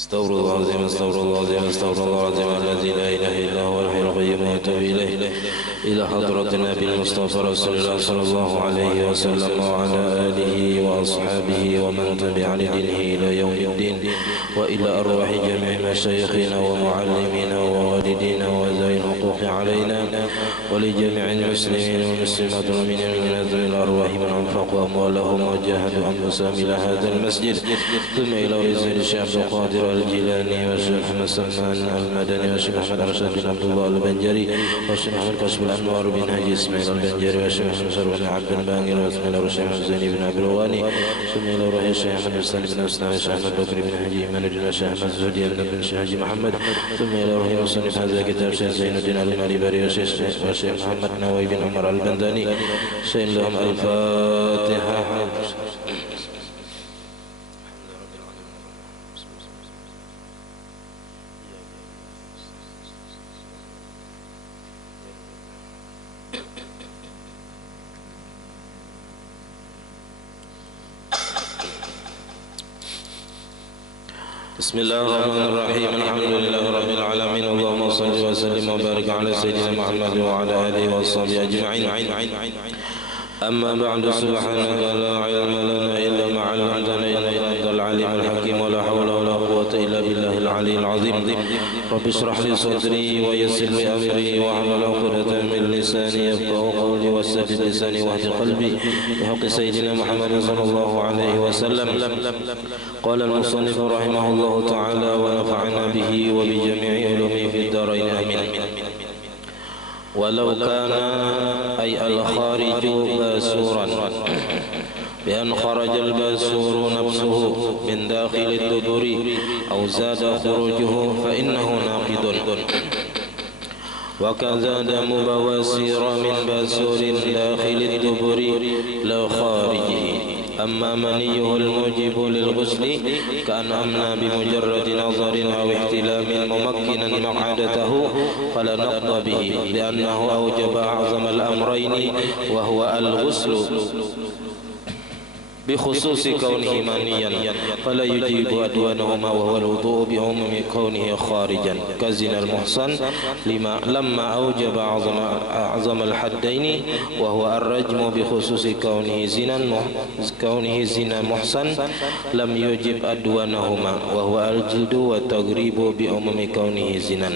استغفر الله العظيم استغفر الله العظيم استغفر الله العظيم الذي لا اله الا هو الحي القيوم واتوب اليه الى حضرة النبي المصطفى رسول الله صلى الله عليه وسلم وعلى اله واصحابه ومن تبع لدينه الى يوم الدين والى ارواح جميع مشايخنا ومعلمينا ووالدينا وذوي الحقوق علينا ولجميع المسلمين والمسلمات والمؤمنين من ذوي الارواح من انفقوا اموالهم وجاهدوا انفسهم الى هذا المسجد ثم الى رزق الشيخ عبد القادر الجيلاني والشيخ محمد سلمان المدني والشيخ محمد ارشد بن عبد الله البنجري والشيخ محمد كشف الانوار بن حجي اسماعيل البنجري والشيخ محمد شرف بن عبد الباقر واسماعيل الشيخ زين بن عبد الواني ثم الى روح الشيخ محمد السالم بن اسنان الشيخ محمد بكر بن حجي ايمان الدين الشيخ محمد زهدي بن الشيخ حجي محمد ثم الى روح مصنف هذا الكتاب الشيخ زين الدين المالبري والشيخ محمد نواوي بن عمر البنداني شيء لهم الفاتحه. بسم الله الرحمن الرحيم الحمد لله رب العالمين اللهم صل وسلم وبارك على سيدنا محمد وعلى اله وصحبه اجمعين. أما بعد سبحانك لا علم لنا إلا ما علمتنا إنك أنت العليم الحكيم ولا حول ولا قوة إلا بالله العلي العظيم. رب اشرح لي صدري ويسر لي أمري واحلل عقدة من لساني يفقهوا قولي واستفد لساني واهد قلبي بحق سيدنا محمد صلى الله عليه وسلم. قال المصنف رحمه الله تعالى ونفعنا به وبجميع علومه في الدارين آمين. ولو كان أي الخارج باسورا بأن خرج الباسور نفسه من داخل الدبر أو زاد خروجه فإنه ناقض. وكذا دم بواسير من باسور داخل الدبر لا خارجه. أما منيه الموجب للغسل كأن أمنى بمجرد نظر أو احتلام ممكنا مقعدته فلا نقض به لأنه أوجب أعظم الأمرين وهو الغسل بخصوص كونه مانيا فلا يجيب أدوانهما وهو الوضوء بعموم كونه خارجا كزنا المحصن لما أوجب أعظم الحدين وهو الرجم بخصوص كونه زنا محصن لم يجب أدوانهما وهو الجلد والتغريب بعموم كونه زنا.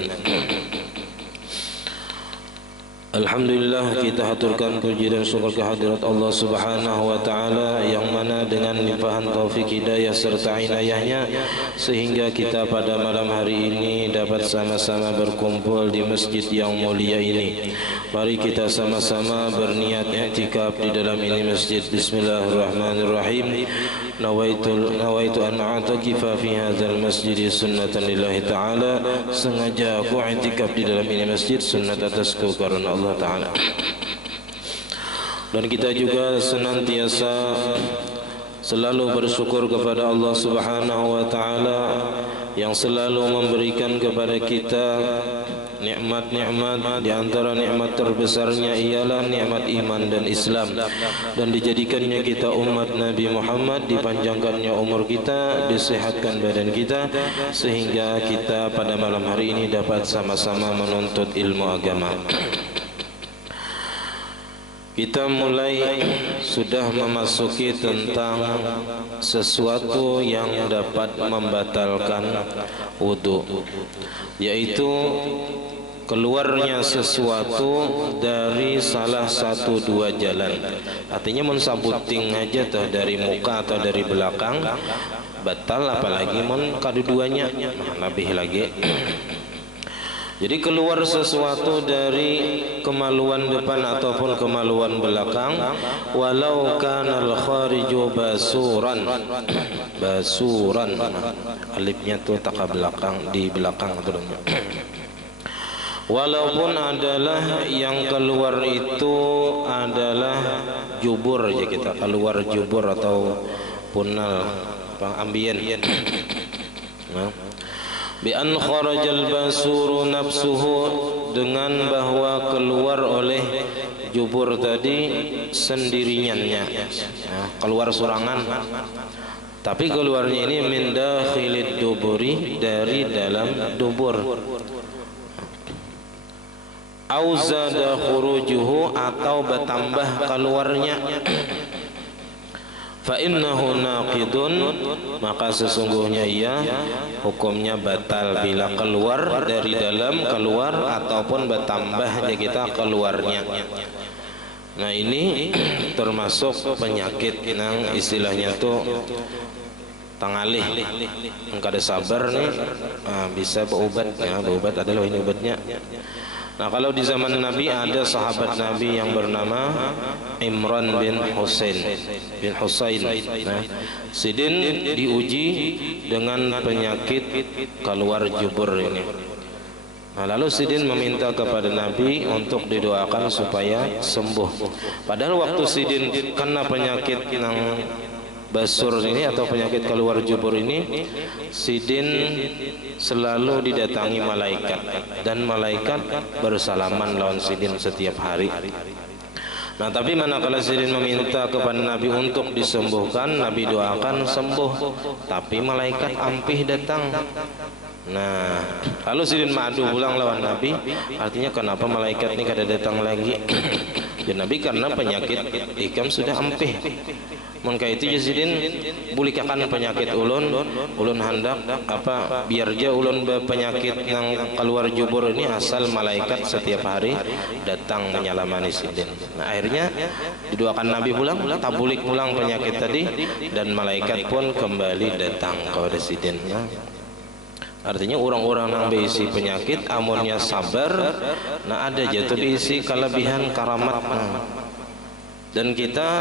Alhamdulillah, kita haturkan puji dan syukur kehadirat Allah Subhanahu wa taala yang mana dengan limpahan taufik hidayah serta inayahnya sehingga kita pada malam hari ini dapat sama-sama berkumpul di masjid yang mulia ini. Mari kita sama-sama berniat i'tikaf di dalam ini masjid. Bismillahirrahmanirrahim. Nawaitu an a'takifa fi hadzal masjid sunnatan lillahi ta'ala. Sengaja aku i'tikaf di dalam ini masjid sunnat atasku karena Allah Ta'ala. Dan kita juga senantiasa selalu bersyukur kepada Allah Subhanahu wa Ta'ala yang selalu memberikan kepada kita nikmat-nikmat. Di antara nikmat terbesarnya ialah nikmat iman dan Islam, dan dijadikannya kita umat Nabi Muhammad, dipanjangkannya umur kita, disehatkan badan kita sehingga kita pada malam hari ini dapat sama-sama menuntut ilmu agama. Kita mulai sudah memasuki tentang sesuatu yang dapat membatalkan wudu, yaitu keluarnya sesuatu dari salah satu dua jalan. Artinya mensabuting aja tuh dari muka atau dari belakang batal, apalagi men kaduduanya lebih lagi. Jadi keluar sesuatu dari kemaluan depan ataupun kemaluan belakang, walau kanal khariju basuran. Basuran, alifnya tuh taka belakang, di belakang turunnya. Walaupun adalah yang keluar itu adalah jubur aja, kita keluar jubur atau punal ambien. Nah, bi an kharajal basuru nafsuhu, dengan bahwa keluar oleh jubur tadi sendiriannya, keluar surangan Tapi keluarnya ini min dakhilid duburi, dari dalam dubur. Au zada khurujuhu, atau bertambah keluarnya. Fa innahu naqidun, maka sesungguhnya ia hukumnya batal bila keluar dari dalam, keluar ataupun bertambahnya kita keluarnya. Nah ini termasuk penyakit yang istilahnya tuh tangalih, engkau ada sabar nih, bisa berobat ya, berobat adalah ini obatnya. Nah kalau di zaman Nabi ada sahabat Nabi yang bernama Imran bin Husain. Nah, Sidin diuji dengan penyakit keluar jubur ini. Nah, lalu Sidin meminta kepada Nabi untuk didoakan supaya sembuh. Padahal waktu Sidin kena penyakit yang basur ini atau penyakit keluar jubur ini, Sidin selalu didatangi malaikat, dan malaikat bersalaman lawan Sidin setiap hari. Nah tapi manakala Sidin meminta kepada Nabi untuk disembuhkan, Nabi doakan sembuh, tapi malaikat ampih datang. Nah lalu Sidin madu pulang lawan Nabi, artinya kenapa malaikat ini kada datang lagi? Ya Nabi karena penyakit ikam sudah ampih. Maka itu Sidin bulikakan penyakit ulun hendak apa biar je ulun penyakit yang keluar jubur ini, asal malaikat setiap hari datang menyalamani Sidin. Nah akhirnya didoakan Nabi pulang, tabulik pulang penyakit tadi, dan malaikat pun kembali datang kepada Sidin. Artinya orang-orang yang berisi penyakit amunnya sabar, nah ada jatuh berisi kelebihan karamat. Dan kita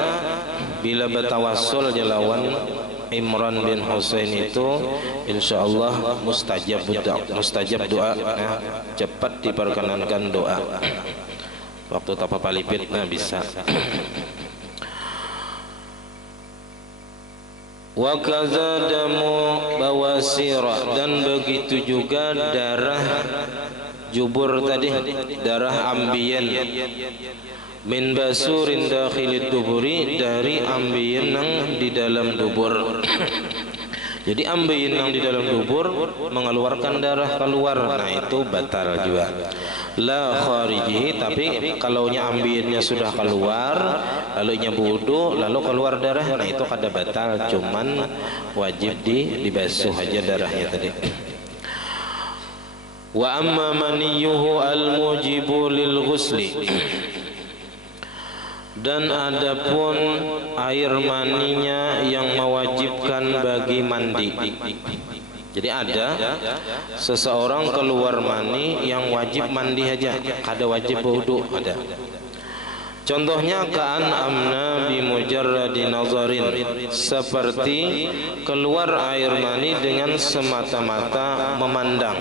bila bertawassul jelawan Imran bin Husain itu, insyaallah mustajab doa, ya, cepat diperkenankan doa. Waktu tapa palipit nah bisa. Wa kaza damu bawasira, dan begitu juga darah jubur tadi, darah ambiyen, min basurin dakhilid duburi, dari ambiyen yang di dalam dubur. Jadi ambiyen yang di dalam dubur mengeluarkan darah keluar, nah itu batal juga. La kharijihi, tapi kalau ambiyennya sudah keluar lalu nya wudu lalu keluar darah, nah itu kada batal, cuman wajib dibasuh aja darahnya tadi. Wa amma maniyuhu al-mujibu lil ghusli, dan adapun air maninya yang mewajibkan bagi mandi. Jadi ada seseorang keluar mani yang wajib mandi aja, kada wajib wudu, ada. Contohnya kaan amna bi mujarradi nazarin, seperti keluar air mani dengan semata-mata memandang,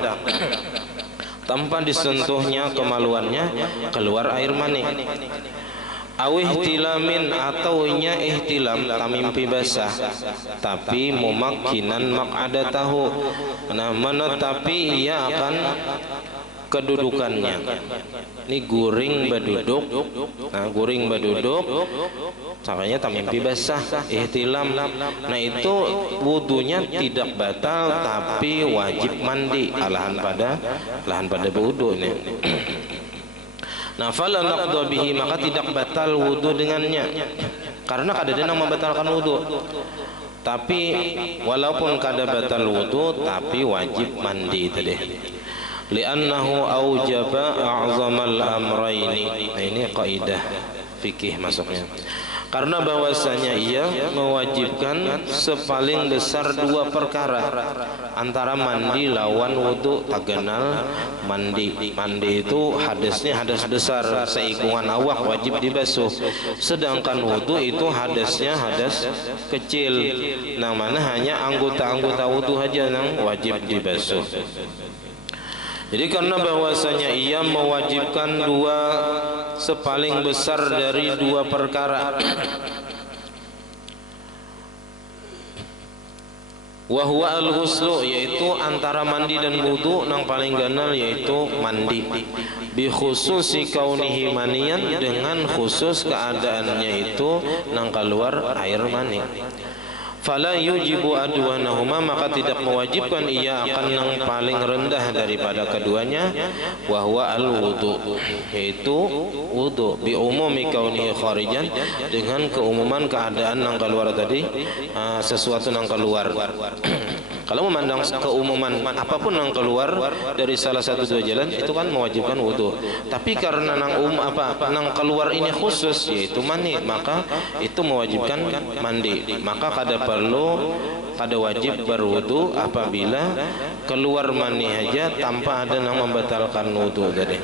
tanpa disentuhnya kemaluannya keluar air mani. Awih tilamin, atau nya ihtilam tamimpi basah, tapi mumakkinan maq'adatahu, nah menetapi ia akan kedudukannya. Ini guring baduduk, nah guring baduduk caranya tamimpi basah, ihtilam. Nah itu wudunya tidak batal, tapi wajib mandi alahan pada wudu ini. Nah fala naqda bihi, maka tidak batal wudu dengannya, karena kada ada yang membatalkan wudu. Tapi walaupun kada batal wudu, tapi wajib mandi tadi. Li'annahu aujaba a'zamal amraini. Nah ini kaidah fikih masuknya. Karena bahwasanya ia mewajibkan sepaling besar dua perkara, antara mandi lawan wudu. Tagenal mandi itu hadasnya hadas besar, seikungan awak wajib dibasuh, sedangkan wudu itu hadasnya hadas kecil, nah mana hanya anggota-anggota wudu saja yang wajib dibasuh. Jadi karena bahwasanya ia mewajibkan dua sepaling besar dari dua perkara, wa huwa al-ghuslu, yaitu antara mandi dan wudu nang paling ganal yaitu mandi, bi khususi kaunihi maniyan, dengan khusus keadaannya itu nang keluar air mani. fala yujibu adwanahuma, maka tidak mewajibkan ia akan yang paling rendah daripada keduanya, wa huwa al-wudu, yaitu wudu, bi umumi kaunihi kharijan, dengan keumuman keadaan yang keluar tadi, sesuatu yang keluar. Kalau memandang keumuman apapun yang keluar dari salah satu dua jalan, itu kan mewajibkan wudu. Tapi karena nang keluar ini khusus, yaitu mani, maka itu mewajibkan mandi. Maka kada wajib berwudu apabila keluar mani aja tanpa ada yang membatalkan wudu tadi.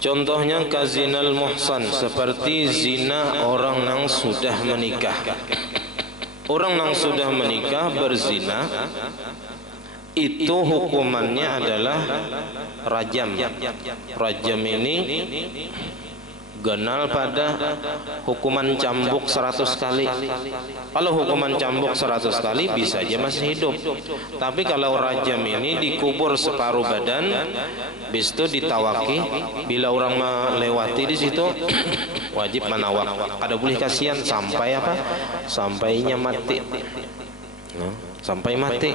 Contohnya kazinal muhsan, seperti zina orang yang sudah menikah. Orang yang sudah menikah berzina, itu hukumannya adalah rajam. Rajam ini genal pada hukuman cambuk 100 kali. Kalau hukuman cambuk 100 kali bisa aja masih hidup. Tapi kalau rajam ini dikubur separuh badan, bis itu ditawaki. Bila orang melewati di situ wajib menawak. Ada boleh kasihan sampai apa? Sampainya mati. Sampai mati.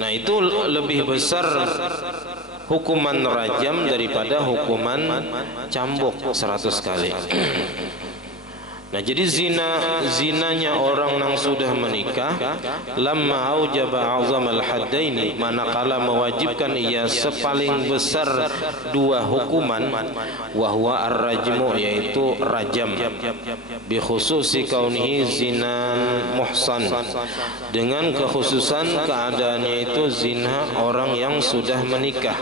Nah, itu lebih besar hukuman rajam daripada hukuman cambuk 100 kali. Nah, jadi zinanya orang yang sudah menikah, lamma aujaba azamal haddaini, manakala mewajibkan ia sepaling besar dua hukuman, wa huwa ar-rajmu, yaitu rajam, bi khususi kaunihi zinan muhsan, dengan kekhususan keadaannya itu zina orang yang sudah menikah.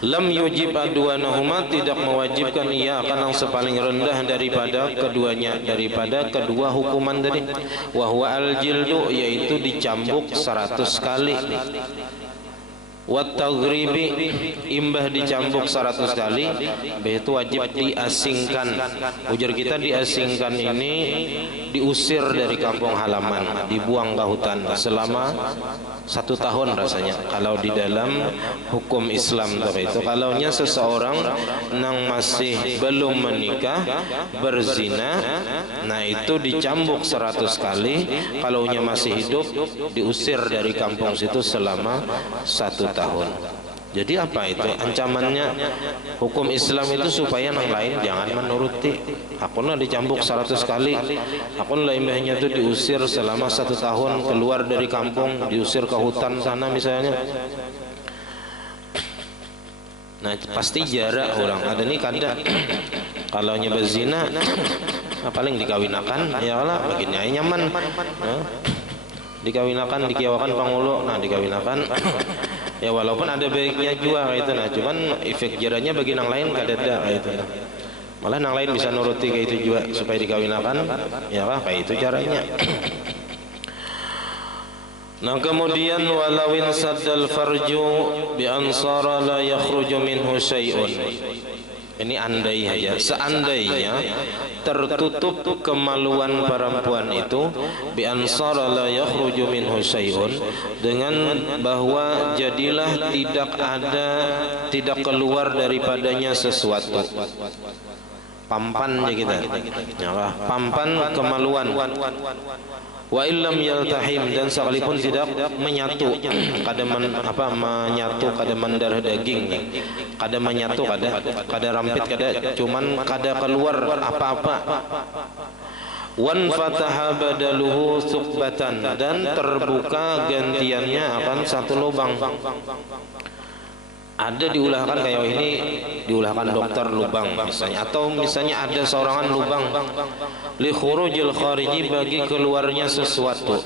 Lam yujib adwanahuma, tidak mewajibkan ia akan yang sepaling rendah daripada keduanya, daripada kedua hukuman tadi. Wa huwa al-jildu, yaitu dicambuk 100 kali. Wa taghribi, imbah dicambuk 100 kali, itu wajib diasingkan. Ujar kita diasingkan ini diusir dari kampung halaman, dibuang ke hutan selama 1 tahun rasanya. Kalau di dalam hukum Islam itu, kalaunya seseorang yang masih belum menikah berzina, nah itu dicambuk 100 kali. Kalaunya masih hidup diusir dari kampung situ selama 1 tahun. Jadi apa itu ancamannya? Hukum Islam itu supaya yang lain jangan menuruti. Akunlah dicambuk 100 kali, akunlah imbahnya itu diusir selama 1 tahun, keluar dari kampung, diusir ke hutan sana misalnya. Nah, pasti jarak orang. Ada nih kada kalau nyoba zina, paling dikawinakan, ya lah begini nyaman. Dikawinakan, dikiawakan pangulu, nah dikawinakan. Ya walaupun ada baiknya juga itu, nah cuman efek jaranya bagi yang lain kada ada itu. Malah yang lain bisa nuruti kayak itu juga supaya dikawinakan, ya lah kayak itu caranya. Nah, kemudian walawin saddal farju bi ansara la yakhruju minhu syai'un. Ini andai saja, seandainya tertutup kemaluan perempuan itu, bi ansara la yakhruju minhu syai'un, dengan bahwa jadilah tidak keluar daripadanya sesuatu. Pampan ya kita, ya, pampan kemaluan. Wa illam yaltahim, dan sekalipun tidak menyatu, kada menyatu, kada mendarah daging, kada menyatu, kada rampit, kada cuman kada keluar apa-apa. Wan fataha badaluhu suqbatan, dan terbuka gantiannya akan satu lubang. Ada diulahkan kayak ini, diulahkan dokter lubang misalnya, atau misalnya ada seorangan lubang li khurujil khariji, bagi keluarnya sesuatu.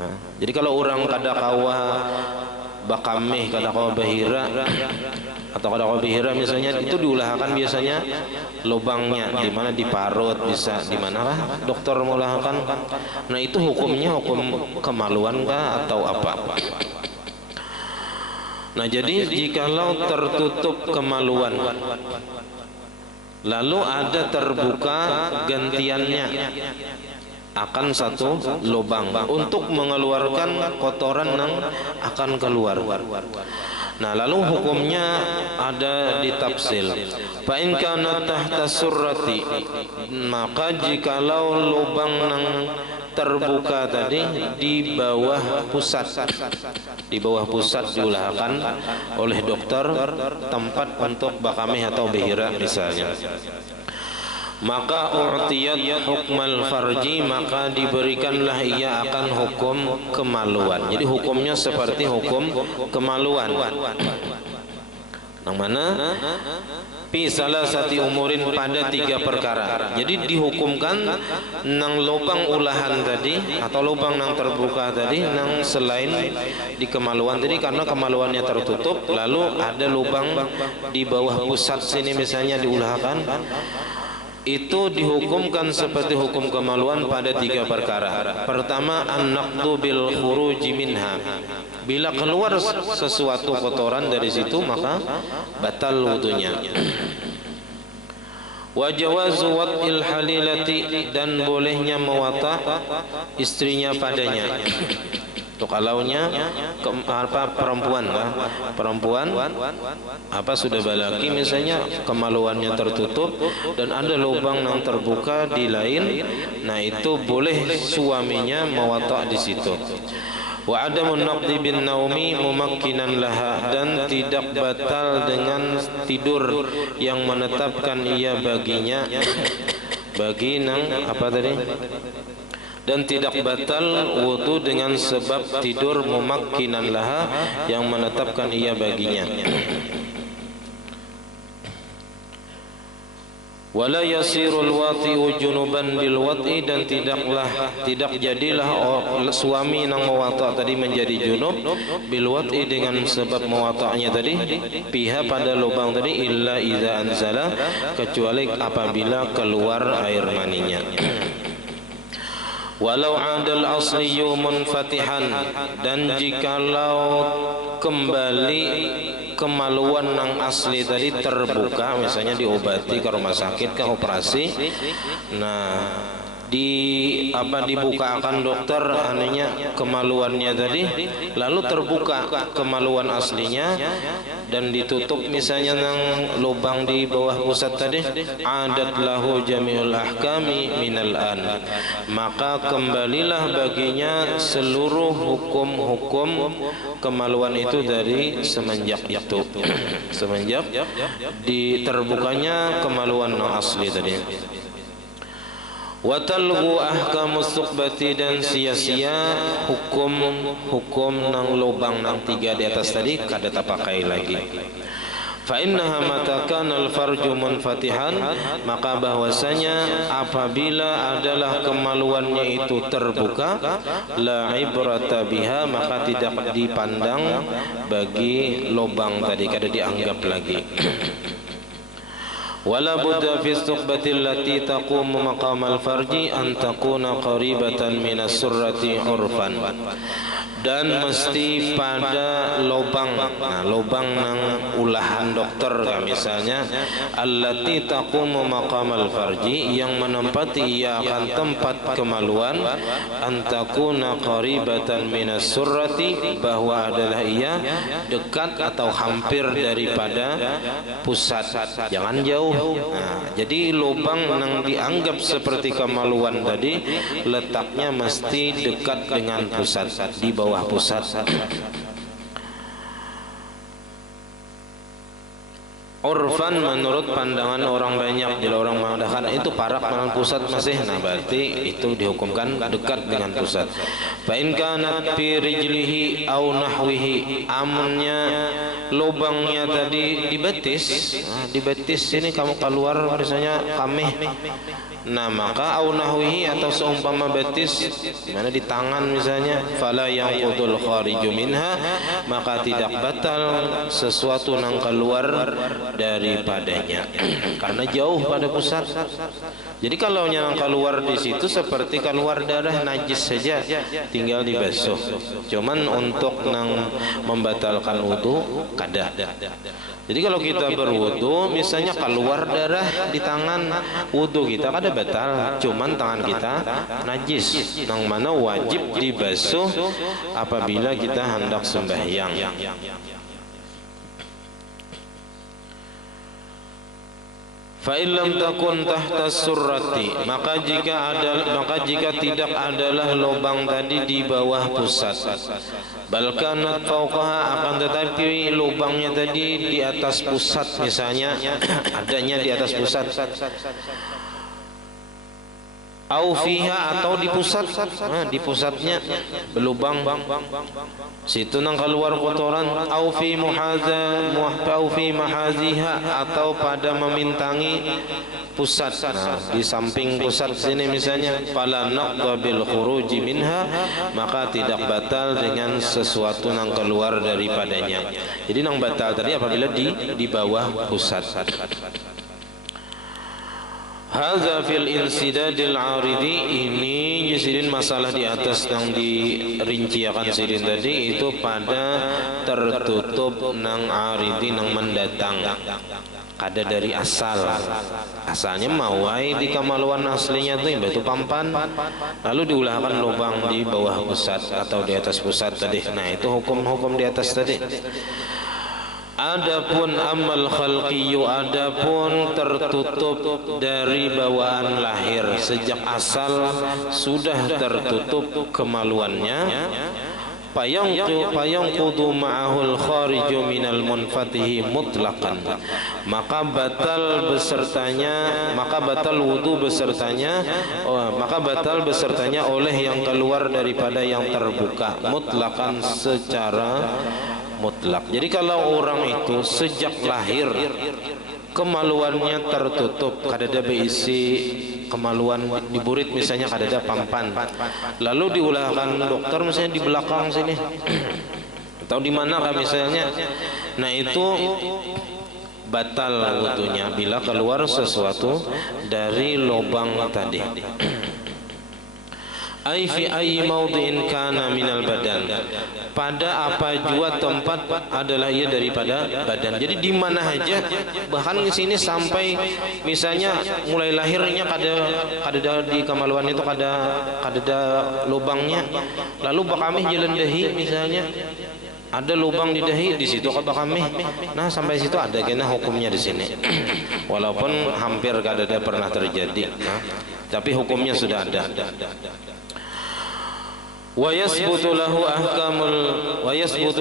Nah, jadi kalau orang kada kawa bakamih, kada kawa bahira atau kada kawa bahira misalnya, itu diulahkan biasanya lubangnya di mana, di parut, bisa di mana lah dokter mulahkan. Nah, itu hukumnya hukum kemaluan kah atau apa? Nah, jadi jikalau tertutup kemaluan lalu ada terbuka gantiannya akan satu lubang untuk mengeluarkan kotoran yang akan keluar. Nah, lalu hukumnya ada di tafsil. Fa in kana tahta surrati, maka jikalau lubang yang terbuka tadi di bawah pusat, diusahakan oleh dokter tempat untuk bakameh atau behira misalnya, maka u'tiyat hukmal farji, maka diberikanlah ia akan hukum kemaluan. Jadi hukumnya seperti hukum kemaluan, yang mana fi salasati umurin, pada 3 perkara. Jadi dihukumkan nang lubang ulahan tadi atau lubang nang terbuka tadi nang selain di kemaluan tadi, karena kemaluannya tertutup, lalu ada lubang di bawah pusat sini misalnya diulahkan, itu dihukumkan seperti hukum kemaluan pada 3 perkara. Pertama, an-naqdu bil khuruji minha, bila keluar sesuatu kotoran dari situ maka batal wudunya. Wa jawazu wat'il halilati, dan bolehnya mewata istrinya padanya. Untuk kalaunya perempuan sudah balaki misalnya, kemaluannya tertutup dan ada lubang yang terbuka di lain, nah itu boleh suaminya mewata di situ. Wa adamun naqdi bin naumi mumakkinan laha, dan tidak batal dengan tidur yang menetapkan ia baginya, bagi nang apa tadi, dan tidak batal wudu dengan sebab tidur mumakkinan laha, yang menetapkan ia baginya. Wala yasirul wati'u junuban bil wat'i, dan tidak jadilah suami nang mewata tadi menjadi junub bil wat'i, dengan sebab mewata'nya tadi piha pada lubang tadi, illa idza anzala, kecuali apabila keluar air maninya. Walau adal asliyu munfatihan, dan jikalau kembali kemaluan yang asli tadi terbuka, misalnya diobati ke rumah sakit, ke operasi, nah dibukakan dokter anunya kemaluannya tadi, lalu terbuka kemaluan aslinya dan ditutup misalnya nang lubang di bawah pusat tadi, adat lahu jami'ul ahkami minal an, maka kembalilah baginya seluruh hukum-hukum kemaluan itu dari semenjak itu, semenjak diterbukanya kemaluan asli tadi. Watalgu ahkamus suqbati, dan sia-sia hukum nang lubang nang 3 di atas tadi kada tapakai lagi. Fa innaha mata kana al-farju munfatihan, maka bahwasanya apabila adalah kemaluannya itu terbuka, la ibrata biha, maka tidak dipandang bagi lubang tadi, kada dianggap lagi. Wala budda fi suqbati allati taqumu maqamal farji an takuna qaribatan minas surrati urfan, dan mesti pada lubang, nah lubang nang ulahan dokter misalnya, allati taqumu maqamal farji, yang menempati ia akan tempat kemaluan, an takuna qaribatan minas surrati, bahwa adalah ia dekat atau hampir daripada pusat, jangan jauh. Nah, jadi lubang yang dianggap seperti kemaluan tadi letaknya mesti dekat dengan pusat, di bawah pusat. Urfan, menurut pandangan orang banyak, bila orang mengatakan itu parak dengan pusat masih, nah berarti itu dihukumkan dekat dengan pusat. Fa in kanat fi rijlihi au nahwihi, amunnya lubangnya tadi di betis, di betis sini kamu keluar misalnya kamih, nah maka au nahwihi, atau seumpama betis mana di tangan misalnya, fala yanqudul khariju minha, maka tidak batal sesuatu yang keluar daripadanya karena jauh pada pusat. Jadi kalau yang keluar di situ seperti keluar darah najis saja, tinggal dibasuh. Cuman untuk membatalkan wudu kada. Jadi kalau kita berwudu misalnya keluar darah di tangan, wudu kita kada batal, cuman tangan kita najis, yang mana wajib dibasuh apabila kita hendak sembahyang. Fa in lam takun tahta surrati, maka jika tidak adalah lubang tadi di bawah pusat, bal kanat fawqaha, akan tetapi lubangnya tadi di atas pusat, misalnya adanya di atas pusat, au fiha, atau di pusat, di pusatnya berlubang, situ nang keluar kotoran, au fi mahaziha, atau pada memintangi pusat, di samping pusat sini misalnya, fala naqda bil khuruji minha, maka tidak batal dengan sesuatu nang keluar daripadanya. Jadi nang batal tadi apabila di bawah pusat. Hadza fil insidadil aridi, ini jisirin masalah di atas yang dirinciakan sirin tadi itu pada tertutup nang aridi nang mendatang, kada dari asalnya mawai di kamaluan aslinya itu pampan, lalu diulahkan lubang di bawah pusat atau di atas pusat tadi. Nah itu hukum-hukum di atas tadi. Adapun amal khalqiyu, adapun tertutup dari bawaan lahir, sejak asal sudah tertutup kemaluannya, payangqudu ma'ahul khariju minal munfatihi mutlaqan, maka batal wudu besertanya, maka batal besertanya oleh yang keluar daripada yang terbuka, mutlaqan secara mutlak. Jadi kalau orang itu sejak lahir kemaluannya tertutup, kadada berisi kemaluan di burit misalnya, kadada pampan, lalu diulahkan dokter misalnya di belakang sini atau di mana kan misalnya, nah itu batal wudunya bila keluar sesuatu dari lubang tadi. Ai fi ayyi mawdhi'in kana minal badan, pada apa jua tempat adalah ia daripada badan. Jadi di mana aja, bahkan di sini sampai misalnya mulai lahirnya kada di kemaluan itu kada lubangnya, lalu bakamih jalan dahi misalnya ada lubang di dahi, di situ kata kami. Nah sampai situ ada kena hukumnya di sini. Walaupun hampir kada pernah terjadi, tapi hukumnya sudah ada. Wa yasbutu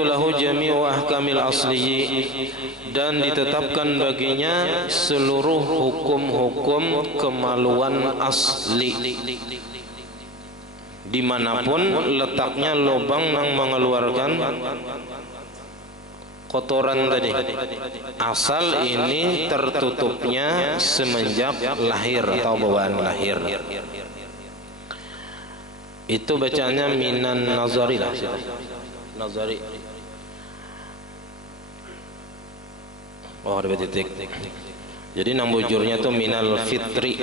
lahu jami'u ahkamil asliyi, dan ditetapkan baginya seluruh hukum-hukum kemaluan asli dimanapun letaknya lubang yang mengeluarkan kotoran tadi. Asal ini tertutupnya semenjak lahir atau bawaan lahir. Itu bacanya minan nazari lah. Nazari. Oh ada titik. Jadi nambujurnya itu minal fitri.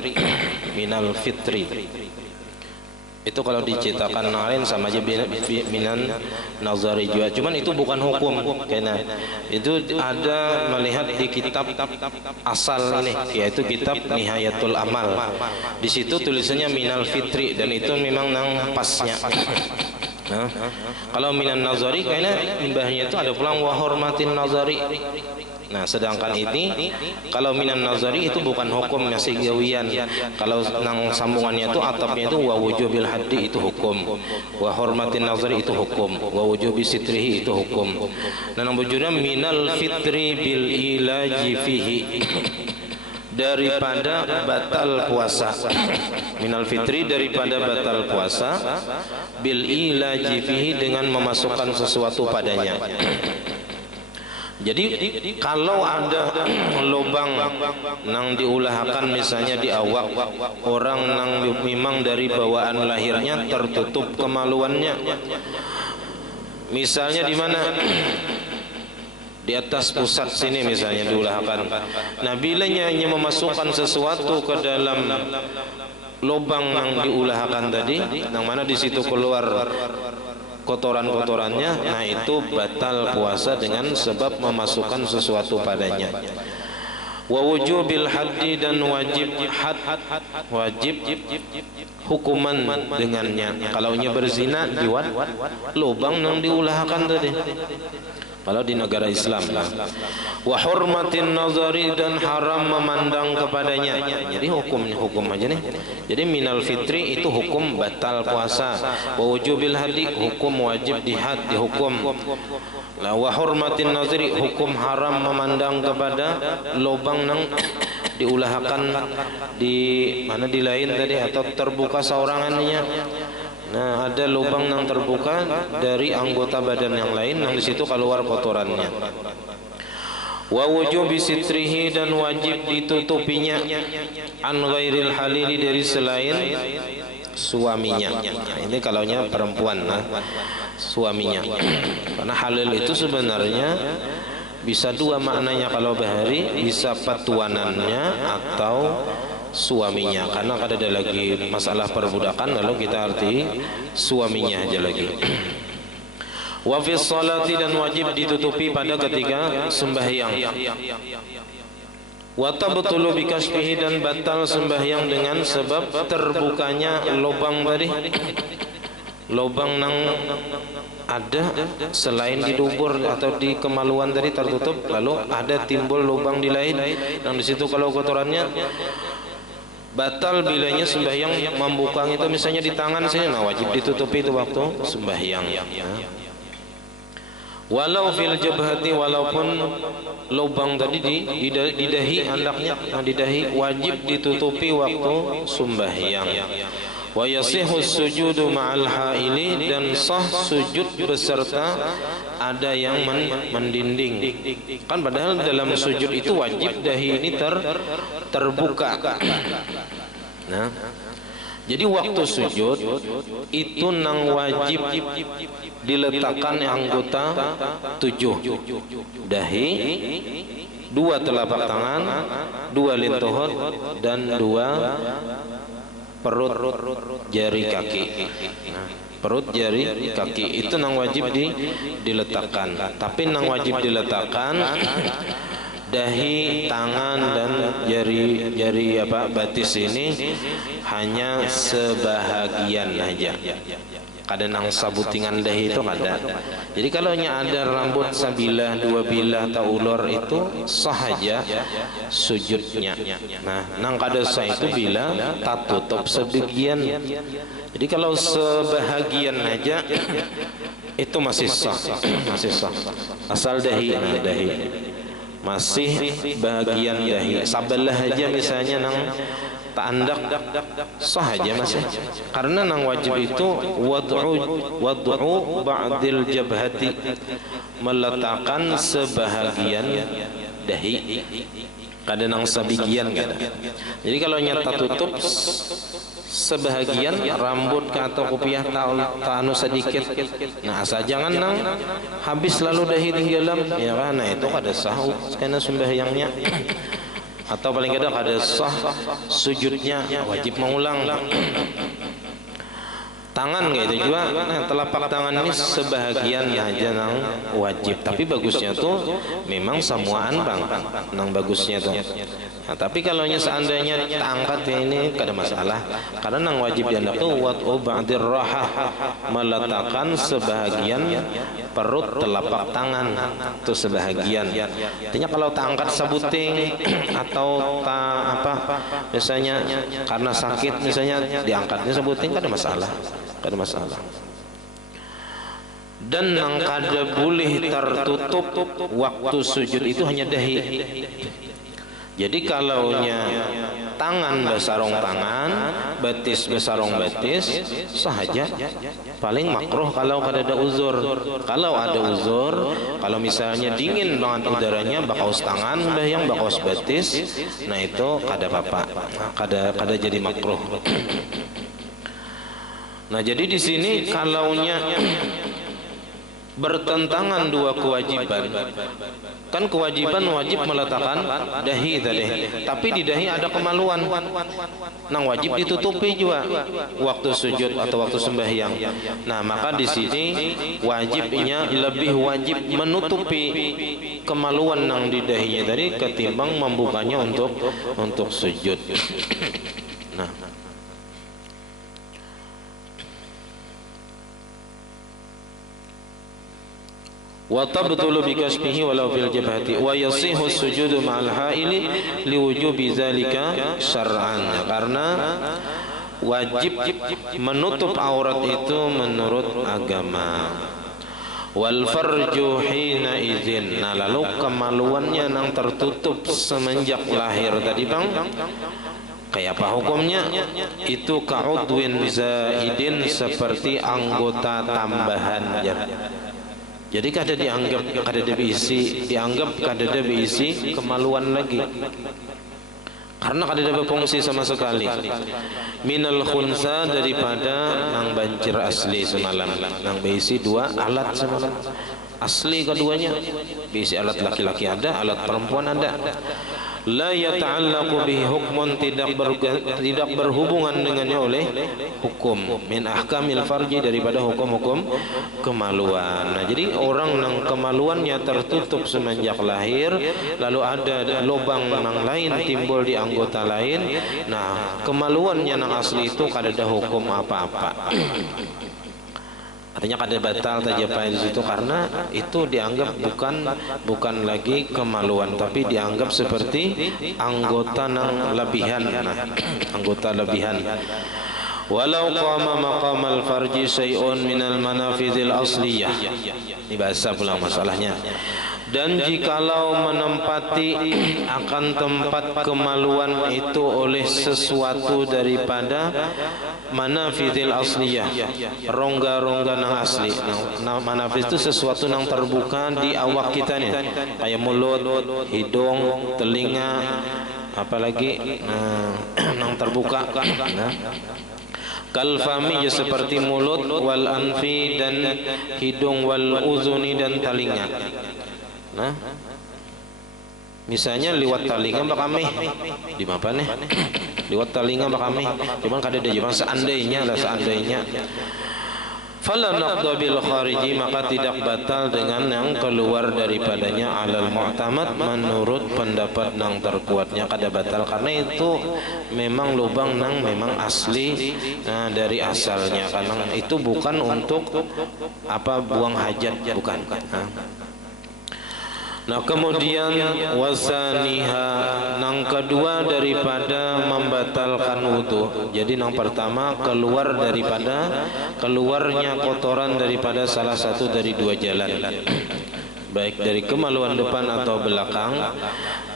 Minal fitri. Itu kalau diciptakan lain sama aja minan nazari juga. Cuman itu bukan hukum, karena itu ada melihat di kitab asal ini, yaitu kitab Nihayatul Amal. Di situ tulisannya minal fitri, dan itu memang nang pasnya. Nah, kalau minan nazari kayaknya imbahnya itu ada pulang wa hormatin nazari. Nah sedangkan ini kalau minan nazari itu bukan hukum, masih gawian. Kalau nang sambungannya itu atapnya itu wa wujubil haddi, itu hukum. Wa hormatin nazari itu hukum. Wa wujubi sitrihi itu hukum. Nah nang bujurnya minal fitri bil ilaji fihi, daripada batal puasa. Minal fitri daripada batal puasa, bil ilaji fihi dengan memasukkan sesuatu padanya. Jadi kalau ada lubang nang diulahkan misalnya di awak orang nang memang dari bawaan lahirnya tertutup kemaluannya, misalnya di mana di atas pusat sini misalnya diulahkan. Nah bila hanya memasukkan sesuatu ke dalam lubang yang diulahkan tadi, yang mana di situ keluar kotoran-kotorannya, nah itu batal puasa dengan sebab memasukkan sesuatu padanya. Wa wujubil haddi, dan wajib had, wajib hukuman dengannya. Kalau nya berzina diwat lubang yang diulahkan tadi, kalau di negara Islam. Wa hurmatin nazari, dan haram memandang kepadanya. Jadi hukum aja nih. Jadi minal fitri itu hukum batal puasa. Wa wujubil hadi, hukum wajib dihad, dihukum. Wa hurmatin nazari, hukum haram memandang kepada lubang nang diulahkan di mana, di lain tadi, atau terbuka seorangannya. Nah, ada lubang yang terbuka dari anggota badan yang lain, yang di situ keluar kotorannya. Wa wujubi sitrihi, dan wajib ditutupinya, an ghairil halili, dari selain suaminya. Nah, ini kalaunya perempuan, nah, suaminya. Karena halil itu sebenarnya bisa dua maknanya kalau bahari, bisa patuanannya atau suaminya. Karena ada lagi masalah perbudakan, lalu kita arti suaminya aja lagi. Wa fi sholati, dan wajib ditutupi pada ketika sembahyang. Wa tabtulu bi kasfihi, dan batal sembahyang dengan sebab terbukanya lubang tadi. Lubang nang ada selain di dubur atau di kemaluan tadi tertutup, lalu ada timbul lubang di lain, yang di situ kalau kotorannya batal bilanya sembahyang. Membuka itu misalnya di tangan sini, nah wajib ditutupi itu waktu sembahyang. Walau fil jabhati, walaupun lubang tadi di dahi andaknya, di dahi, wajib ditutupi waktu sembahyang. Wa yasihu sujudu ma'al haili, dan sah sujud beserta ada yang mendinding. Kan padahal dalam sujud itu wajib dahi ini terbuka. Nah, jadi waktu sujud itu nang wajib diletakkan anggota 7, dahi, 2 telapak tangan, 2 lintuhut, dan 2 perut jari kaki. Nah, perut jari kaki itu nang wajib diletakkan. Tapi nang wajib diletakkan dahi, tangan, dan jari batis ini hanya sebahagian aja. Kadang nang sabutingan dahi itu ada. Jadi kalau ada rambut sabilah, 2 bilah atau ulur itu sah aja sujudnya. Nah, nang kada sah itu bila tak tutup sebagian. Jadi kalau sebahagian aja itu masih sah, masih sah. Asal dahi, dahi masih bahagian dahi. Sabelah aja misalnya nang tandak sah aja masih, karena nang wajib itu wad'u ba'dil jabhati, meletakkan sebahagian dahi, kada nang sebagian kada. Jadi kalau nyata tutup sebahagian rambut ke atau kopiah tanu sedikit, nah asal jangan nang habis lalu dahi tinggalam, ya kan? Nah itu kada sah karena sembahyangnya. Atau paling tidak ada sah sujudnya, wajib mengulang. Tangan gitu juga, nah, telapak tangan ini sebahagian aja nang wajib. Tapi bagusnya tuh memang semuaan bang, nang bagusnya tuh. Nah, tapi kalau seandainya angkat ini kada masalah, karena nang wajib diandak tuh wad'u ba'dir rahah, meletakkan sebahagian perut telapak tangan itu sebahagian. Artinya kalau tak angkat sebuting atau misalnya karena sakit misalnya diangkatnya sebuting kada masalah, kada masalah. Dan nang kada boleh tertutup waktu sujud itu hanya dahi. Jadi kalaunya tangan besarong tangan, betis besarong betis, sahaja. Paling makruh kalau ada uzur. Kalau ada uzur, kalau misalnya dingin banget udaranya, bakaus tangan, yang bakaus betis, nah itu kada apa-apa, kada jadi makruh. Nah jadi di sini kalaunya bertentangan dua kewajiban, kan kewajiban wajib meletakkan dahi tadi, tapi di dahi ada kemaluan, nang wajib ditutupi juga waktu sujud atau waktu sembahyang. Nah maka di sini wajibnya lebih wajib menutupi kemaluan nang di dahinya tadi ketimbang membukanya untuk sujud. Nah wa tabtulu bi kashfihi walau fil jabhati wa yasihu sujudu ma'al haili liwujubi zalika syar'an, karena wajib menutup aurat itu menurut agama. Wal farju hina izin. Nah, lalu kemaluannya nang tertutup semenjak lahir tadi bang, kayak apa hukumnya? Itu ka'udwin zaidin, seperti anggota tambahan. Jadi kada dianggap kada diisi kemaluan lagi, karena kada ada berfungsi sama sekali. Minal khunsa, daripada nang banjir asli semalam, nang berisi dua alat semalam asli keduanya, berisi alat laki-laki ada, alat perempuan ada. La yata'allaqu bihi hukmun, tidak berhubungan dengannya oleh hukum. Min ahkamil farji, daripada hukum-hukum kemaluan. Nah, jadi orang nang kemaluannya tertutup semenjak lahir, lalu ada lubang nang lain timbul di anggota lain, nah kemaluannya nang asli itu kada ada hukum apa-apa. Artinya kada batal tajapan di situ, karena itu dianggap bukan lagi kemaluan, tapi dianggap seperti anggota nang lebihan. Nah, anggota lebihan. Walau qama maqamal farji syai'un minal manafidil asliyah. Ini bahasa pula masalahnya. Dan jikalau menempati akan tempat kemaluan itu oleh sesuatu daripada manafidil asliyah, rongga-rongga nang asli. Nah, manafid itu sesuatu nang terbuka di awak kita nih, kayak mulut, hidung, telinga, apalagi nang terbuka. Nah, kalfami, ya seperti mulut, wal anfi, dan hidung, wal uzuni, dan telinga. Nah, misalnya liwat telinga mbak kami di apa nih? Liwat telinga mbak kami, cuman kada ada jawaban seandainya. Fala naqda bil khariji, maka tidak batal dengan yang keluar daripadanya alal mu'tamad, menurut pendapat nang terkuatnya kada batal, karena itu memang lubang nang memang asli dari asalnya, karena itu bukan untuk apa buang hajat, bukan. Nah, kemudian wasaniha, nang kedua daripada membatalkan wudu. Jadi nang pertama keluarnya kotoran daripada salah satu dari dua jalan, baik dari kemaluan depan atau belakang,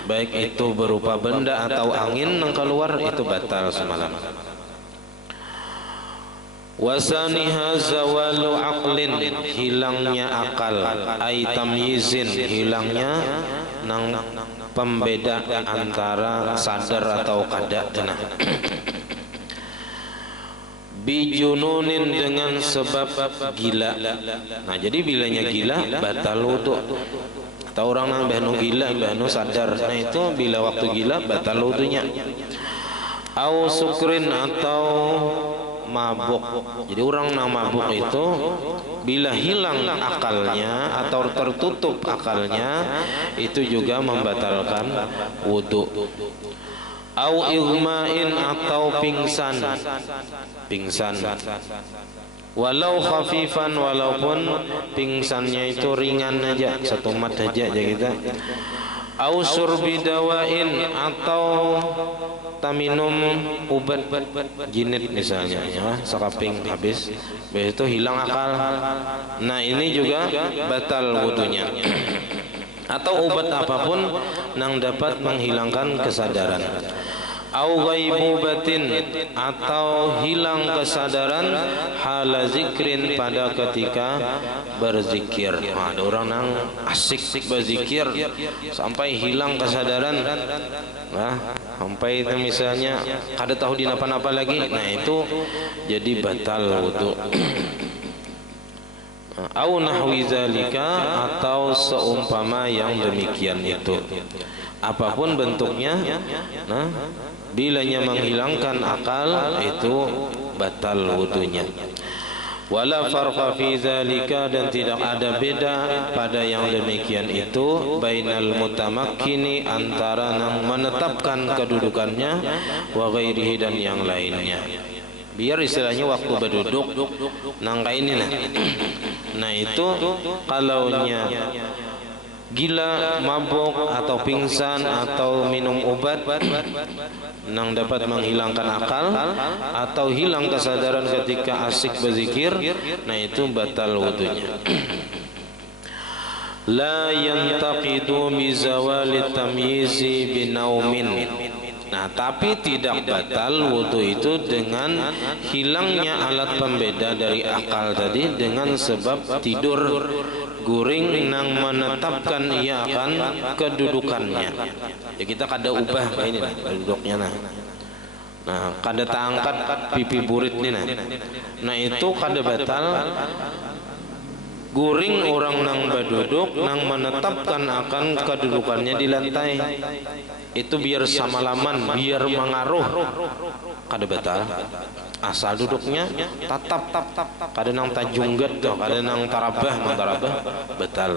baik itu berupa benda atau angin nang keluar, itu batal semalam. Wasaniha zawalu aqlin, hilangnya akal, ay tamyizin, hilangnya nang pembeda antara sadar atau kada. Bijununin, dengan sebab gila. Nah, jadi bilanya gila batal wudu. Atau orang nang bahnu gila, bahnu sadar, nah itu bila waktu gila batal wudunya. Au sukrin, atau mabuk. Jadi orang nang mabuk itu bila hilang akalnya atau tertutup akalnya, itu juga membatalkan wudu. Au igma'in, atau pingsan. Walau khafifan, walaupun pingsannya itu ringan aja, satu mat aja kita. Au surbi dawain, atau taminum obat jinit misalnya, ya, sekaping habis, begitu hilang akal. Nah, ini juga batal wudunya. Atau obat apapun yang dapat menghilangkan kesadaran. Au ghaibubatin, atau hilang kesadaran hala zikrin, pada ketika berzikir. Nah, ada orang nang asik berzikir sampai hilang kesadaran. Nah, sampai itu misalnya kada tahu di napa-napa lagi. Nah, itu jadi batal wudu. Au nahwi zalika, atau seumpama yang demikian itu. Apapun bentuknya, nah, bilanya menghilangkan akal, itu batal wudunya. Wala farqa fi zalika, dan tidak ada beda pada yang demikian itu, bainal mutamakkini, antara yang menetapkan kedudukannya, wa ghairihi, dan yang lainnya. Biar istilahnya waktu berduduk nang kayak ini nah. Nah itu kalaunya gila, mabuk atau pingsan atau minum obat yang dapat menghilangkan akal atau hilang kesadaran ketika asik berzikir, nah itu batal wudunya. La yantaqidu bi zawali tamyizi binaumin. Nah, tapi tidak batal wudu itu dengan hilangnya alat pembeda dari akal tadi dengan sebab tidur guring nang menetapkan ia akan kedudukannya. Ya kita kada ubah kayak ini lah duduknya nah. Nah, kada tangkat pipi burit ni nah. Nah, itu kada batal guring orang nang baduduk nang menetapkan akan kedudukannya di lantai. Itu biar samalaman, biar mengaruh, kada batal. Asal duduknya tatap, kada nang tajungget, kada nang tarabah, batal.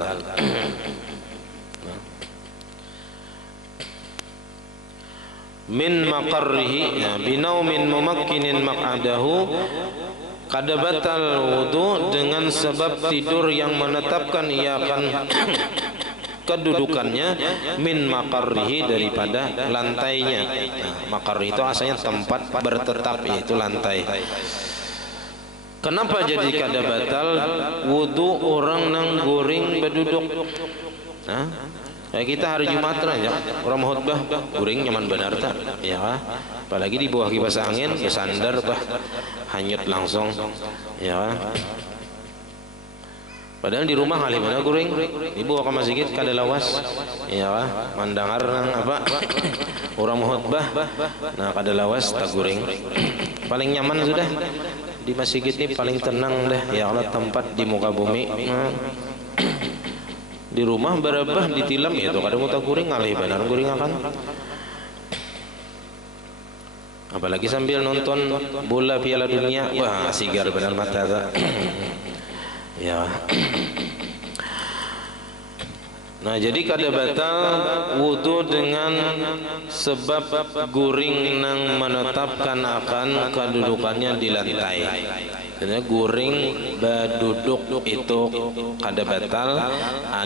Min maqarrihi, ya, binaumin mumakkinin maq'adahu, kada batal wudu dengan sebab tidur yang menetapkan ia akan kedudukannya min maqarrihi daripada lantainya. Nah, maqarri itu asalnya tempat bertetap, yaitu lantai. Kenapa jadi kada batal wudu orang nang guring berduduk? Nah, kayak kita hari Jumat aja orang khutbah guring nyaman benar tak? Ya, apalagi di bawah kipas angin kesandar bah hanyut langsung, ya. Padahal di rumah kali mana guring, dibawa ke masjid kada lawas, ya, mandangar nang apa orang khutbah, nah kada lawas tak guring. Paling nyaman sudah di masjid ini, paling tenang dah, ya Allah, tempat di muka bumi. Di rumah berabah ditilam, ya tu kada mau tak guring, ngalih benar guring akan. Apalagi sambil nonton bola Piala Dunia, wah sigar benar mata tak. Ya. Nah, jadi kada batal wudu dengan sebab guring nang menetapkan akan kedudukannya di lantai. Karena guring berduduk itu kada batal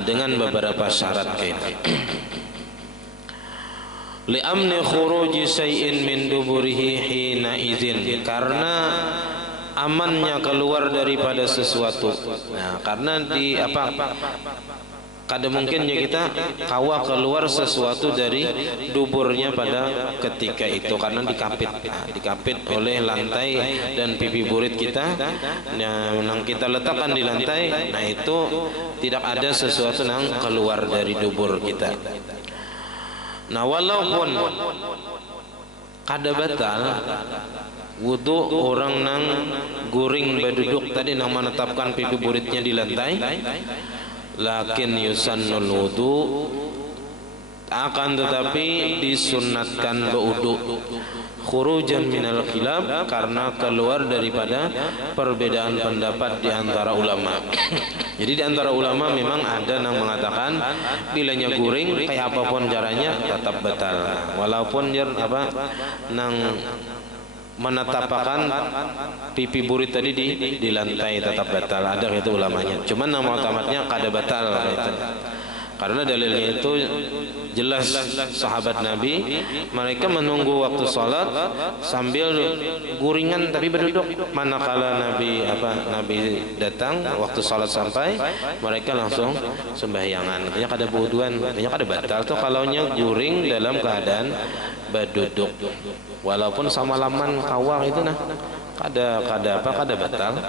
dengan beberapa syarat kayak li amni khuruji syai'in min duburihi hina izin, karena amannya keluar daripada sesuatu. Nah, karena di apa kada mungkin ya kita kawa keluar sesuatu dari duburnya pada ketika itu, karena dikapit, dikapit oleh lantai dan pipi burit kita yang kita letakkan di lantai. Nah, itu tidak ada sesuatu yang keluar dari dubur kita. Nah, walaupun kada batal wudu orang nang guring berduduk tadi nang menetapkan pipi buritnya di lantai, lakin yusannul wudu, akan tetapi disunatkan berwudu khurujan minal khilaf, karena keluar daripada perbedaan pendapat di antara ulama. Jadi di antara ulama memang ada yang mengatakan bilanya guring kayak apapun caranya tetap batal, walaupun apa nang menetapkan pipi burit tadi di lantai tetap batal, ada itu ulamanya. Cuman nama utamatnya kada batal gitu. Karena dalilnya itu jelas sahabat Nabi mereka menunggu waktu salat sambil guringan tapi berduduk. Manakala Nabi datang waktu salat sampai, mereka langsung sembahyangan. Katanya kada buduan, katanya kada batal tuh kalaunya guring dalam keadaan berduduk. Walaupun sama laman kawang itu nah kada batal.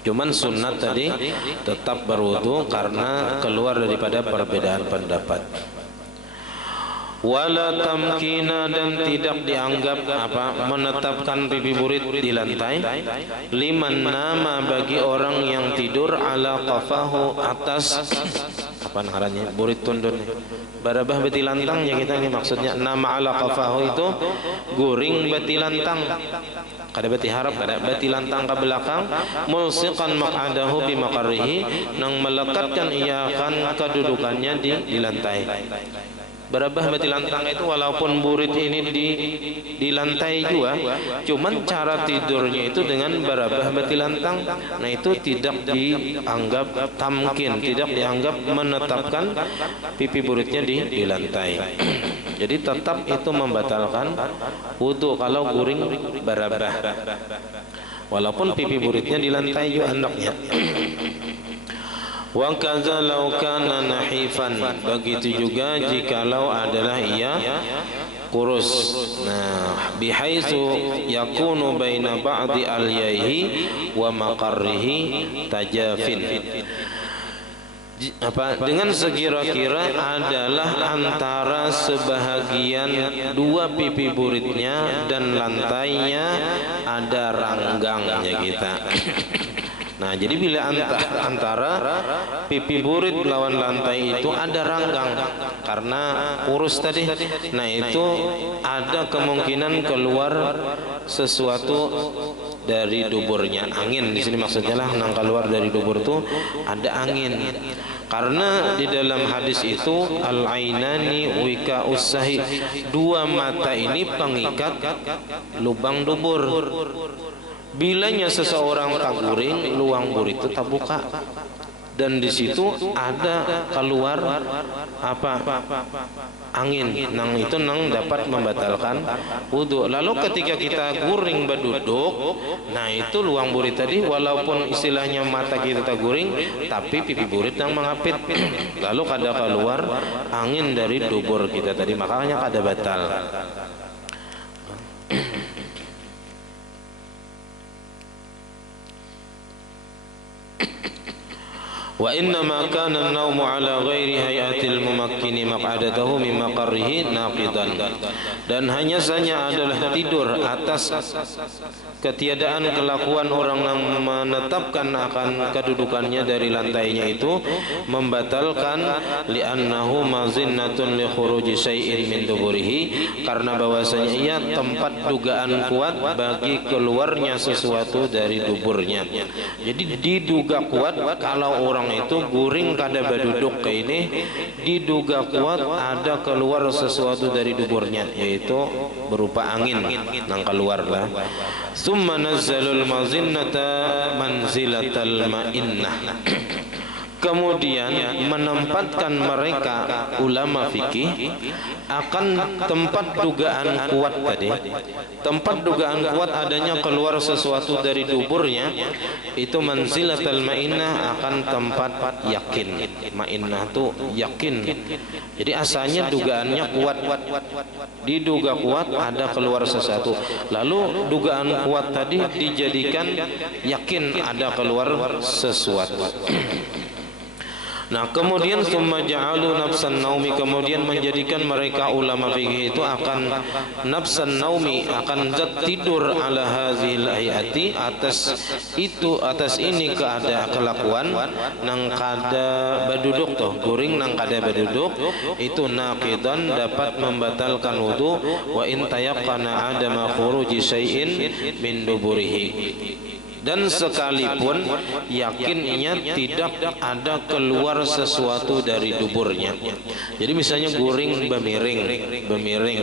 Cuman sunat tadi tetap berwudu karena keluar daripada perbedaan pendapat. Wala tamkina, dan tidak dianggap menetapkan pipi burit di lantai, liman nama, bagi orang yang tidur ala qafahu, atas apa ngarannya burit tundun barabah beti lantang ya kita ini maksudnya. Nama ala qafahu itu guring beti lantang, kada beti harap, kada beti lantang ke belakang, mulsiqan maq'adahu bi maqarrihi, nang melekatkan ia akan kedudukannya di lantai. Barabah betilantang itu walaupun burit ini di lantai juga, cuman cara tidurnya itu dengan barabah betilantang. Nah itu tidak dianggap tamkin, tidak dianggap menetapkan pipi buritnya di lantai. Jadi tetap itu membatalkan wudu kalau guring barabah, walaupun pipi buritnya di lantai juga hendaknya. Wa kadza law kana nahifan, begitu juga jikalau adalah ia kurus. Nah, bihaitsu yakunu baina ba'di alyaihi wa maqarrihi tajafin. Dengan sekira-kira adalah antara sebahagian dua pipi buritnya dan lantainya ada ranggangnya kita. Nah, jadi bila antara pipi burit lawan lantai itu ada ranggang karena kurus tadi, nah itu ada kemungkinan keluar sesuatu dari duburnya, angin di sini maksudnya lah, nang keluar dari dubur itu ada angin. Karena di dalam hadis itu al-ainani wika usahi, dua mata ini pengikat lubang dubur. Bilanya seseorang tak guring, luang burit itu tak buka, dan di situ ada keluar angin, nang itu nang dapat membatalkan wudu. Lalu ketika kita guring berduduk, nah itu luang burit tadi walaupun istilahnya mata kita tak guring, tapi pipi burit yang mengapit, lalu kada keluar angin dari dubur kita tadi, makanya kada batal. Wa inna ma kana an-nawmu ala ghairi hayatil mumakkini maq'adatahu min maqarrihi naqidan, dan hanya saja adalah tidur atas ketiadaan kelakuan orang yang menetapkan akan kedudukannya dari lantainya itu membatalkan, li'annahu mazinnatun li khuruji syai'in min duburihi, karena bahwasanya ia tempat dugaan kuat bagi keluarnya sesuatu dari duburnya. Jadi diduga kuat kalau orang itu guring kada berduduk ke ini, diduga kuat ada keluar sesuatu dari duburnya, yaitu berupa angin yang keluar lah. Summa nazzalul mazinnata manzilatal ma'innah, kemudian menempatkan mereka ulama fikih akan tempat dugaan kuat tadi, tempat dugaan kuat adanya keluar sesuatu dari duburnya, itu manzilatul ma'innah, akan tempat yakin. Ma'innah itu yakin, jadi asalnya dugaannya kuat, diduga kuat ada keluar sesuatu, lalu dugaan kuat tadi dijadikan yakin ada keluar sesuatu. Nah, kemudian summa ja'alu nafsan naumi, kemudian menjadikan mereka ulama fikih itu akan nafsan naumi, akan zat tidur ala hazil hayati, atas itu, atas ini keadaan kelakuan nang kada berduduk toh, guring nang kada berduduk itu naqidan, dapat membatalkan wudu, wa in tayaqqana adama khuruji syai'in min duburihi, dan sekalipun yakinnya tidak ada keluar sesuatu dari duburnya. Jadi misalnya guring bemiring,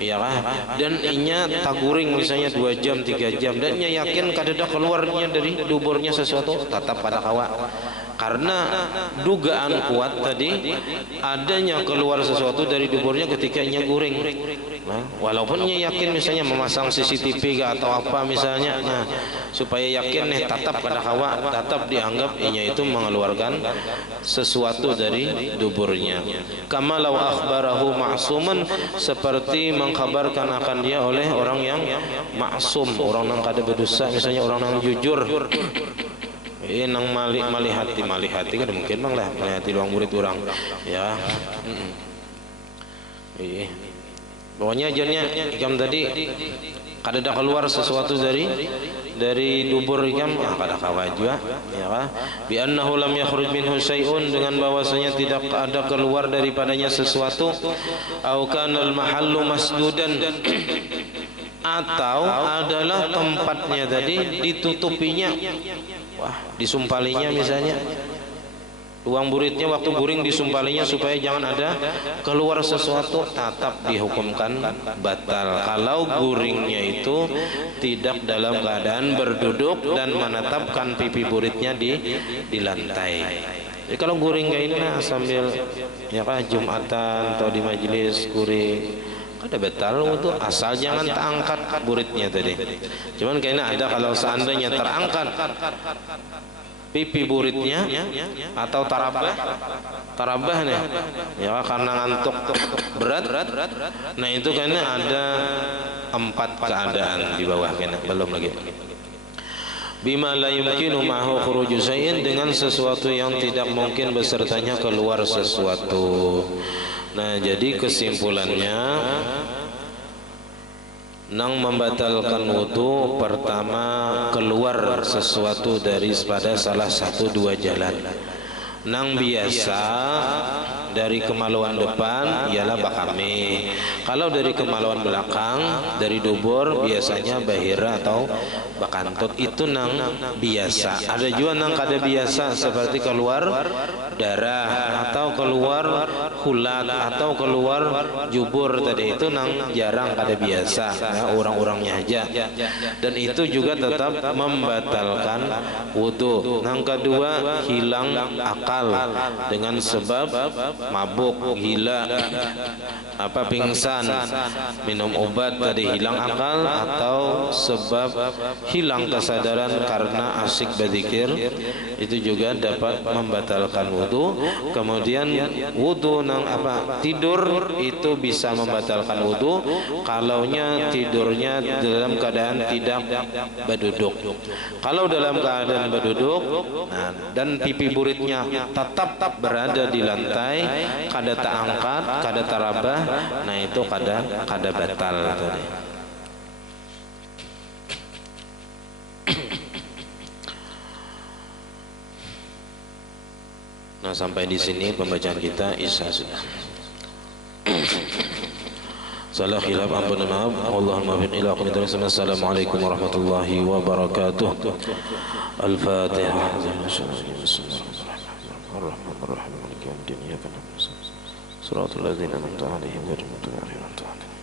ya kan? Dan inya tak guring misalnya 2 jam 3 jam, dan nya yakin kada ada keluarnya dari duburnya sesuatu, tetap pada kawa. Karena dugaan kuat tadi adanya keluar sesuatu dari duburnya ketika inya guring. Nah, walaupun ia yakin misalnya memasang CCTV atau apa misalnya, nah supaya yakin nih tetap pada kawa, tetap dianggap inya itu mengeluarkan sesuatu dari duburnya. Kama law akhbarahu ma'suman, seperti mengkabarkan akan dia oleh orang yang maksum, orang yang kada berdosa, misalnya orang yang jujur. Nang malihati kan mungkin bang lah, malihati luang murid orang ya. Pokoknya ajarnya ikam tadi kada ada keluar sesuatu dari dubur ikam, kada kawa juga ya kan, bi annahu lam yakhruj minhu syai'un, dengan bahwasanya tidak ada keluar daripadanya sesuatu, au kana al mahallu masdudan, atau adalah tempatnya tadi ditutupinya, wah disumpalinya misalnya, Uang buritnya waktu guring disumpalinya supaya jangan ada keluar sesuatu, tetap dihukumkan batal kalau guringnya itu tidak dalam keadaan berduduk dan menetapkan pipi buritnya di lantai. Jadi kalau guring kayak ini sambil ya kan Jumatan atau di majelis guring ada batal wudu, asal jangan terangkat buritnya tadi. Cuman kayaknya ada kalau seandainya terangkat pipi buritnya atau tarabah nih ya karena ngantuk berat, nah itu kayaknya ada 4 keadaan di bawah kayaknya belum lagi. Bima la yumkinu ma'hu khuruju syai'in, dengan sesuatu yang tidak mungkin besertanya keluar sesuatu. Nah jadi kesimpulannya nang membatalkan wudu pertama keluar sesuatu daripada salah satu 2 jalan. Nang biasa dari kemaluan depan ialah bakame. Kalau dari kemaluan belakang dari dubur biasanya bahira atau bakantut, itu nang biasa. Ada juga nang kada biasa seperti keluar darah atau keluar hulat atau keluar jubur tadi, itu nang jarang kada biasa ya, orang-orangnya aja, dan itu juga tetap membatalkan wudu. Nang kedua hilang akal dengan sebab mabuk, gila, pingsan, minum obat tadi hilang akal, atau sebab hilang kesadaran karena asyik berzikir, itu juga dapat membatalkan wudu. Kemudian wudu nang tidur itu bisa membatalkan wudu kalaunya tidurnya dalam keadaan tidak berduduk. Kalau dalam keadaan berduduk dan pipi buritnya tetap berada di lantai, kada terangkat, kada tarabah, nah itu kada batal tadi. Nah sampai di sini pembacaan kita Isya sudah. Salah khilaf ampun maaf. Allahumma bin ila aqim. Assalamualaikum warahmatullahi wabarakatuh. Al-Fatihah. Bismillahirrahmanirrahim. Maliki yaumiddin. Iyyaka na'budu wa iyyaka nasta'in. Shiratal ladzina an'amta 'alaihim ghairil maghdubi 'alaihim waladdallin.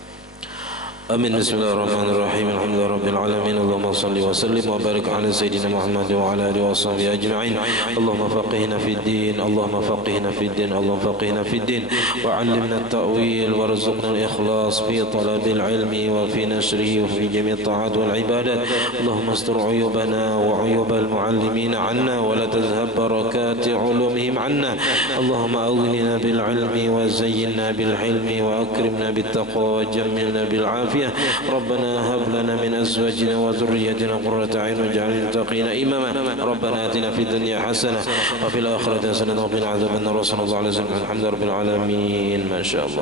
Amin. Bismillahirrahmanirrahim. Alhamdulillahi rabbil alamin. Allahumma shalli wa sallim wa barik ala sayyidina Muhammad wa ala alihi wa sahbihi ajma'in. Allahumma faqihna fid din, Allahumma faqihna fid din, Allahumma faqihna fid din wa 'allimna at-ta'wil warzuqna al-ikhlas fi talabil ilmi wa fi nashrihi wa fi jami' at-ta'at wal ibadat. Allahumma astur 'uyubana wa 'uyubal mu'allimin 'anna wa la tazhab barakati 'ulumihim 'anna. Allahumma awwilna bil 'ilmi wa zayyinna bil hilmi wa akrimna bit taqwa wa jammilna bil 'afiyah. ربنا هب لنا من أزواجنا وذريتنا قرة أعين واجعلنا للمتقين إماما. ربنا آتنا في الدنيا حسنة وفي الآخرة حسنة وقنا عذاب النار. صلى الله عليه وسلم. الحمد لله رب العالمين. ما شاء الله.